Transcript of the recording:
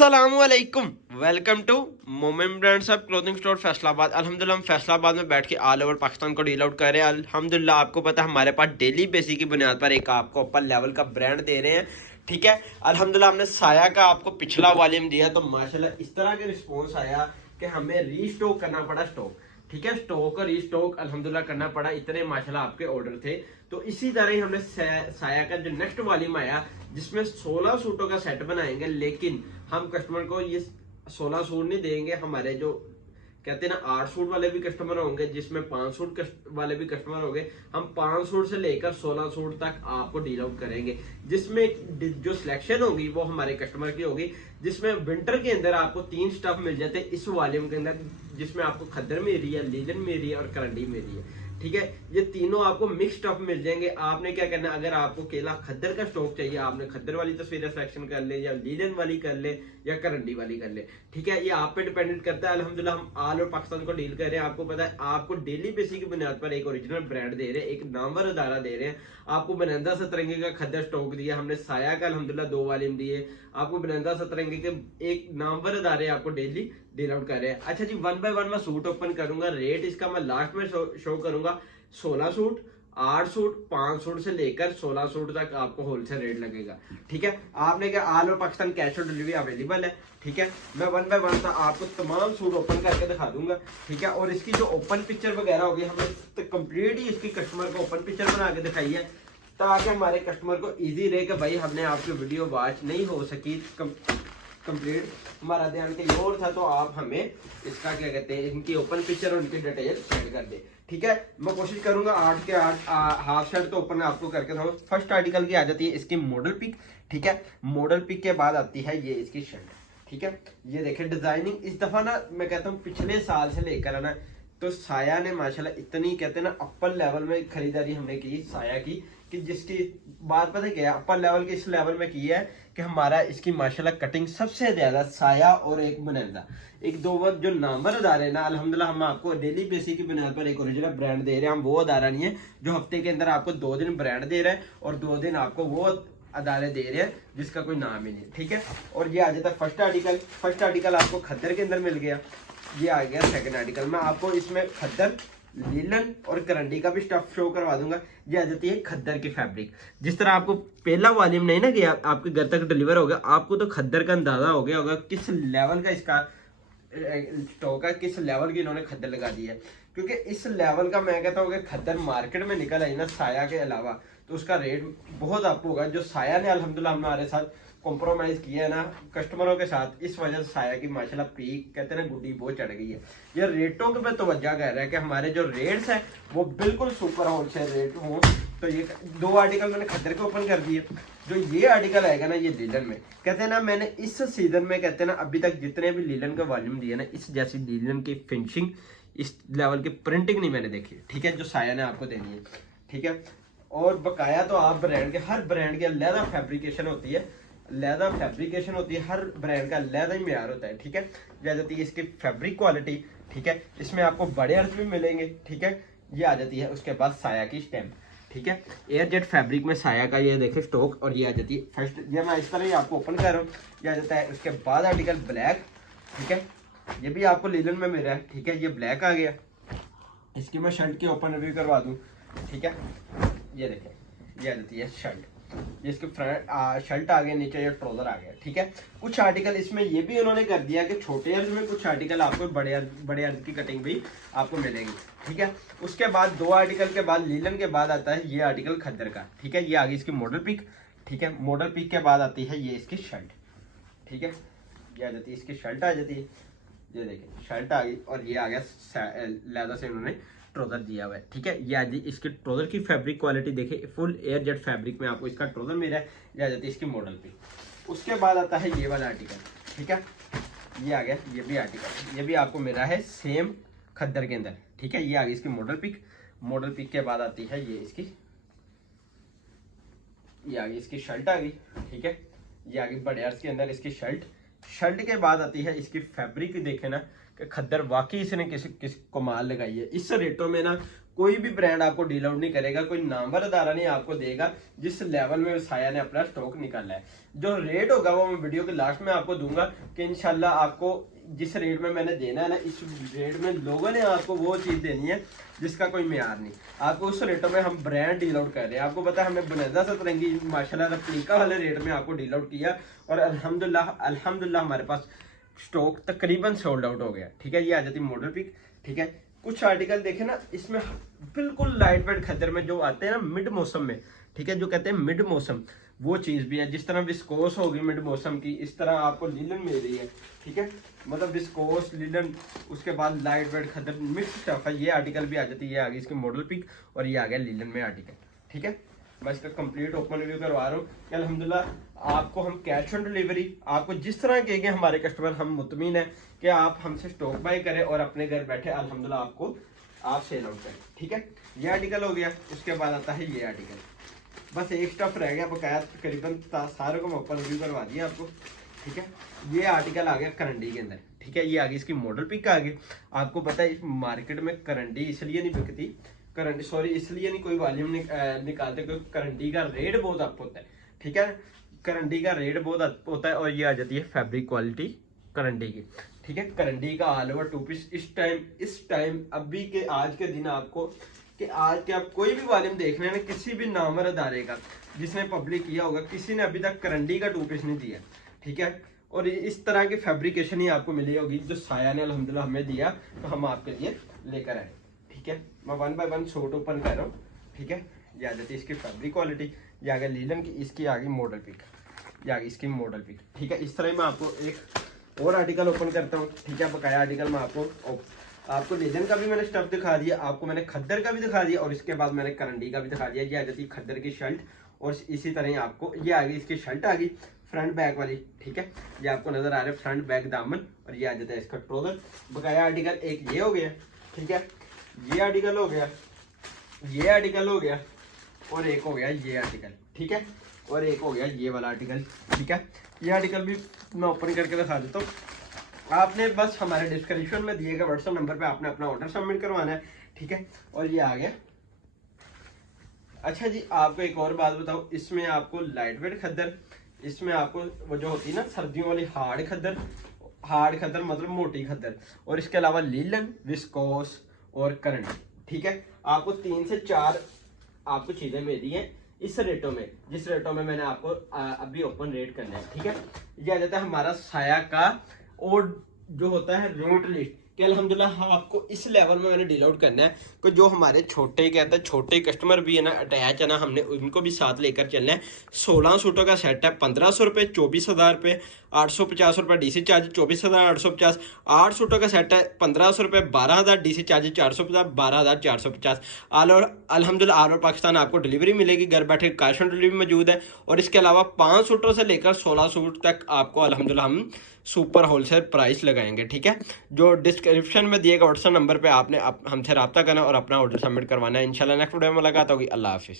अस्सलामुअलैकुम, welcome to moment brands of clothing store Faisalabad. अल्हम्दुलिल्लाह हम फैसलाबाद में बैठ के ऑल ओवर पाकिस्तान को डील आउट कर रहे हैं। अल्हम्दुलिल्लाह आपको पता है हमारे पास डेली बेसिस की बुनियाद पर एक आपको अपर लेवल का ब्रांड दे रहे हैं। ठीक है, अल्हम्दुलिल्लाह हमने साया का आपको पिछला वॉल्यूम दिया तो माशाल्लाह इस तरह के रिस्पॉन्स आया कि हमें रीस्टॉक करना पड़ा स्टॉक। ठीक है, स्टॉक और रीस्टॉक अल्हम्दुलिल्लाह करना पड़ा, इतने माशाल्लाह आपके ऑर्डर थे। तो इसी तरह ही हमने साया का जो नेक्स्ट वॉल्यूम आया जिसमें 16 सूटों का सेट बनाएंगे, लेकिन हम कस्टमर को ये 16 सूट नहीं देंगे। हमारे जो कहते हैं ना 8 सूट वाले भी कस्टमर होंगे, जिसमें 5 सूट वाले भी कस्टमर होंगे। हम 5 सूट से लेकर 16 सूट तक आपको डील आउट करेंगे, जिसमें जो सिलेक्शन होगी वो हमारे कस्टमर की होगी। जिसमें विंटर के अंदर आपको 3 स्टफ मिल जाते हैं इस वॉल्यूम के अंदर, जिसमें आपको खद्दर में रही है, लीलन में रही है और करंडी में रही है। ठीक है, ये तीनों आपको मिक्स स्टफ मिल जाएंगे। आपने क्या करना है, अगर आपको केला खद्दर का स्टॉक चाहिए, आपने खद्दर वाली तस्वीरें सिलेक्शन कर ले, या लीलन वाली कर ले, या करंडी वाली कर ले। ठीक है, ये आप पे डिपेंडेंट करता है। अल्हम्दुलिल्लाह हम ऑल ओवर पाकिस्तान को डील कर रहे हैं। आपको पता है आपको डेली बेसिस की बुनियाद पर एक ओरिजिनल ब्रांड दे रहे हैं, एक नामवर अदारा दे रहे हैं। आपको बनंदा सतरंगी का खद्दर स्टॉक दिया हमने, साया का अल्हम्दुलिल्लाह 2 वॉल्यूम दिए। आपको बनंदा सतरंगी के एक नामवर अदारे आपको डेली डील आउट कर रहे हैं। अच्छा जी, 1 बाय 1 मैं सूट ओपन करूंगा, रेट इसका मैं लास्ट में शो करूंगा। 16 सूट, 8 सूट, 5 सूट से लेकर 16 सूट तक आपको होलसेल रेट लगेगा। ठीक है, आपने क्या all over Pakistan cash on delivery available है। ठीक है, मैं 1 बाय 1 आपको तमाम सूट ओपन करके दिखा दूंगा। ठीक है, और इसकी जो ओपन पिक्चर वगैरह होगी हमने कंप्लीट ही इसकी कस्टमर को ओपन पिक्चर बना के दिखाई है, ताकि हमारे कस्टमर को इजी रहे कि भाई हमने आपकी वीडियो वॉच नहीं हो सकी कंप्लीट, हमारा ध्यान कहीं और था, तो आप हमें इसका क्या कहते हैं इनकी ओपन पिक्चर और उनकी डिटेल सेंड कर दे। ठीक है, मैं कोशिश करूंगा 8 के 8 हाफ शर्ट तो ओपन आपको करके दूँ। फर्स्ट आर्टिकल की आ जाती है इसकी मॉडल पिक। ठीक है, मॉडल पिक के बाद आती है ये इसकी शर्ट। ठीक है, ये देखें डिजाइनिंग इस दफा ना मैं कहता हूँ पिछले साल से लेकर है ना, तो साया ने माशाल्लाह इतनी कहते हैं ना अपर लेवल में खरीदारी हमने की साया की, कि जिसकी बात पता क्या है, अपर लेवल के इस लेवल में की है कि हमारा इसकी माशाल्लाह कटिंग सबसे ज्यादा साया और एक बनंदा, एक दो वक्त जो नामवर अदारे हैं ना, अल्हम्दुलिल्लाह हम आपको डेली बेसिस की बुनियाद पर एक ओरिजिनल ब्रांड दे रहे हैं। हम वो अदारा नहीं है जो हफ्ते के अंदर आपको 2 दिन ब्रांड दे रहा है और 2 दिन आपको वो अदारे दे रहे हैं जिसका कोई नाम ही नहीं। ठीक है, और ये आ जाता है फर्स्ट आर्टिकल। फर्स्ट आर्टिकल आपको खद्दर के अंदर मिल गया। ये आ गया सेकंड आर्टिकल। मैं आपको इसमें खद्दर, लीलन और करंडी का भी स्टफ शो करवा दूंगा। ये आ जाती है खद्दर की फैब्रिक। जिस तरह आपको पहला वॉल्यूम नहीं ना गया आपके घर तक डिलीवर हो गया, आपको तो खद्दर का अंदाजा हो गया होगा किस लेवल का इसका स्टॉक है, किस लेवल की इन्होंने खद्दर लगा दी है। क्योंकि इस लेवल का मैं कहता हूँ कि खद्दर मार्केट में निकल आई ना साया के अलावा, तो उसका रेट बहुत अप होगा। जो साया ने अल्हम्दुलिल्लाह हमारे साथ कॉम्प्रोमाइज किया है ना कस्टमरों के साथ, इस वजह से साया की माशाल्लाह पीक कहते हैं ना गुड्डी बहुत चढ़ गई है। ये रेटों के पे तवज्जो कर रहा है कि हमारे जो रेट्स हैं वो बिल्कुल सुपर होलसेल रेट हों। तो ये 2 आर्टिकल मैंने खद्दर के ओपन कर दिए। जो ये आर्टिकल आएगा ना ये लीलन में, कहते हैं ना मैंने इस सीजन में कहते हैं ना अभी तक जितने भी लीलन का वॉल्यूम दिया ना, इस जैसी लीलन की फिनिशिंग, इस लेवल की प्रिंटिंग नहीं मैंने देखी। ठीक है, जो साया ने आपको देनी है। ठीक है, और बकाया तो आप ब्रांड के हर ब्रांड के अलहदा फैब्रिकेशन होती है, अलहदा फैब्रिकेशन होती है, हर ब्रांड का अलहदा ही मेयार होता है। ठीक है, जैसे इसकी फैब्रिक क्वालिटी। ठीक है, इसमें आपको बड़े अर्ज भी मिलेंगे। ठीक है, ये आ जाती है उसके बाद साया की स्टैम्प। ठीक है, एयर जेट फैब्रिक में साया का ये देखे स्टॉक, और ये आ जाती है फर्स्ट, ये मैं इस तरह ही आपको ओपन कर रहा हूँ। ये आ जाता है उसके बाद आर्टिकल ब्लैक। ठीक है, ये भी आपको लीलन में मिल रहा है। ठीक है, ये ब्लैक आ गया। इसकी मैं शर्ट की ओपन रिव्यू करवा दूँ। ठीक है, ये देखें ये आ जाती है शर्ट, ये इसके फ्रंट शर्ट आ गया, नीचे ये ट्राउजर आ गया। ठीक है, कुछ आर्टिकल इसमें ये भी उन्होंने कर दिया कि छोटे अर्ज में कुछ आर्टिकल आपको बड़े अर्ज की कटिंग भी आपको मिलेगी। ठीक है, उसके बाद 2 आर्टिकल के बाद लीलन के बाद आता है ये आर्टिकल खद्दर का। ठीक है, ये आ गई इसकी मॉडल पिक। ठीक है, मॉडल पिक के बाद आती है ये इसकी शर्ट। ठीक है, ये आ जाती है इसकी शर्ट आ जाती है, ये देखिए शर्ट आ गई, और ये आ गया लेदर से उन्होंने ट्राउजर दिया हुआ है। ठीक है, ये आ जाती इसके ट्राउजर की फैब्रिक क्वालिटी देखिए, फुल एयर जेट फैब्रिक में आपको इसका ट्राउजर मिल रहा है। ये आ जाती है इसकी मॉडल पे। उसके बाद आता है ये वाला आर्टिकल। ठीक है, ये आ गया, ये भी आर्टिकल, ये भी आपको मिला है सेम खद्दर के अंदर। ठीक है, ये आ गई इसकी मॉडल पिक। मॉडल पिक के बाद आती है ये इसकी, ये आ गई इसकी शर्ट आ गई। ठीक है, ये आ गई बड़े अर्ज के अंदर इसकी शर्ट। शर्ट के बाद आती है इसकी फैब्रिक। देखे ना कि खद्दर वाकई इसने किसी को माल लगाई है। इस रेटों में ना कोई भी ब्रांड आपको डील आउट नहीं करेगा, कोई नामवर अदारा नहीं आपको देगा जिस लेवल में साया ने अपना स्टॉक निकाला है। जो रेट होगा वो मैं वीडियो के लास्ट में आपको दूंगा कि इंशाल्लाह आपको जिस रेट में मैंने देना है ना, इस रेट में लोगों ने आपको वो चीज़ देनी है जिसका कोई म्यार नहीं। आपको उस रेटों में हम ब्रांड डील आउट कर रहे हैं। आपको पता है हमने बुनियादा सतरंगी माशाल्लाह रेप्लिका वाले रेट में आपको डील आउट किया और अल्हम्दुलिल्लाह हमारे पास स्टॉक तकरीबन सोल्ड आउट हो गया। ठीक है, ये आ जाती मॉडल पिक। ठीक है, कुछ आर्टिकल देखे ना, इसमें बिल्कुल लाइट वेट खद्दर में जो आते हैं ना मिड मौसम में, ठीक है, जो कहते हैं मिड मौसम, वो चीज़ भी है। जिस तरह विस्कोस होगी मिड मौसम की, इस तरह आपको लिलन मिल रही है। ठीक है, मतलब विस्कोस लिलन, उसके बाद लाइट वेट खद्दर मिक्स स्टफ है। ये आर्टिकल भी आ जाती है, ये आ गई इसकी मॉडल पिक और ये आ गया लिलन में आर्टिकल। ठीक है, मैं इसका कंप्लीट ओपन रिव्यू करवा रहा हूँ कि अल्हम्दुलिल्लाह आपको हम कैश ऑन डिलीवरी, आपको जिस तरह कहेंगे हमारे कस्टमर, हम मुतमिन है कि आप हमसे स्टॉक बाय करें और अपने घर बैठे अल्हम्दुलिल्लाह आपको आप सेल आउट करें। ठीक है, ये आर्टिकल हो गया। उसके बाद आता है ये आर्टिकल, बस एक स्टफ रह गया बकाया, तकरीबन सारे को मैं ओपन रिव्यू करवा दिया आपको। ठीक है, ये आर्टिकल आ गया करंडी के अंदर। ठीक है, ये आ गई इसकी मॉडल पिक आ गई। आपको पता है इस मार्केट में करंडी इसलिए नहीं बिकती, करंडी सॉरी इसलिए नहीं कोई वॉल्यूम निकालते क्योंकि करंडी का रेट बहुत अप होता है। ठीक है, करंडी का रेट बहुत अप होता है। और ये आ जाती है फैब्रिक क्वालिटी करंडी की। ठीक है, करंडी का ऑल ओवर 2 पीस इस टाइम अभी के आज के दिन आपको कि आज के आप कोई भी वॉल्यूम देख रहे हैं ना, किसी भी नामवर अदारे का जिसने पब्लिक किया होगा, किसी ने अभी तक करंडी का 2 पीस नहीं दिया। ठीक है, और इस तरह की फैब्रिकेशन ही आपको मिली होगी जो साया ने अल्हम्दुलिल्लाह हमें दिया, तो हम आपके लिए लेकर आए। ठीक है, मैं 1 बाय 1 शॉर्ट ओपन कर रहा हूँ। ठीक है, ये आ जाती है इसकी फैब्रिक क्वालिटी, ये आ गया लीलन की, इसकी आ गई मॉडल पिक, ये आ गई इसकी मॉडल पिक। ठीक है, इस तरह मैं आपको एक और आर्टिकल ओपन करता हूँ। ठीक है, बकाया आर्टिकल मैं आपको लीलन का भी मैंने स्टफ दिखा दिया, आपको मैंने खद्दर का भी दिखा दिया और इसके बाद मैंने करंडी का भी दिखा दिया। ये आ जाती है खद्दर की शर्ट और इसी तरह ही आपको ये आ गई इसकी शर्ट आ गई फ्रंट बैक वाली। ठीक है, ये आपको नजर आ रहा है फ्रंट बैक दामन और ये आ जाता है इसका ट्राउजर। बकाया आर्टिकल एक ये हो गया। ठीक है, ये आर्टिकल हो गया, ये आर्टिकल हो गया और एक हो गया ये आर्टिकल। ठीक है, और एक हो गया ये वाला आर्टिकल। ठीक है, ये आर्टिकल भी मैं ओपन करके दिखा देता हूँ। आपने बस हमारे डिस्क्रिप्शन में दिए गए व्हाट्सएप नंबर पे आपने अपना ऑर्डर सबमिट करवाना है। ठीक है, और ये आ गया। अच्छा जी, आपको एक और बात बताऊँ, इसमें आपको लाइट वेट खद्दर, इसमें आपको वो जो होती है ना सर्दियों वाली हार्ड खद्दर मतलब मोटी खद्दर, और इसके अलावा लीलन, विस्कोस और करंट। ठीक है, आपको 3 से 4 आपको चीज़ें मिली हैं इस रेटों में, जिस रेटों में मैंने आपको अभी ओपन रेट करना है। ठीक है, ये आ जाता है हमारा साया का और जो होता है रेट लिस्ट कि अल्हम्दुलिल्लाह आपको इस लेवल में मैंने डील आउट करना है कि जो हमारे छोटे कहते हैं छोटे कस्टमर भी है ना, अटैच है ना, हमने उनको भी साथ लेकर चलना है। 16 सूटों का सेट है 1500 रुपये, 24,000 रुपये, 850 रुपये DC चार्ज, 24,850। 8 सूटों का सेट है 1500 रुपये, 12,000 DC चार्ज, 450, 12,450। ऑल ओवर अल्हम्दुलिल्लाह ऑल ओवर पाकिस्तान आपको डिलीवरी मिलेगी, घर बैठे कैश ऑन डिलीवरी मौजूद है। और इसके अलावा 5 सूटों से लेकर 16 सूट तक आपको अल्हम्दुलिल्लाह हम सुपर होलसेल प्राइस लगाएंगे। ठीक है, जो डिस्क्रिप्शन में दिए गए व्हाट्सएप नंबर पे आपने हमसे रब्ता करना और अपना ऑर्डर सबमिट करवाना है। इंशाल्लाह नेक्स्ट वीडियो में मुलाकात होगी। अल्लाह हाफिज़।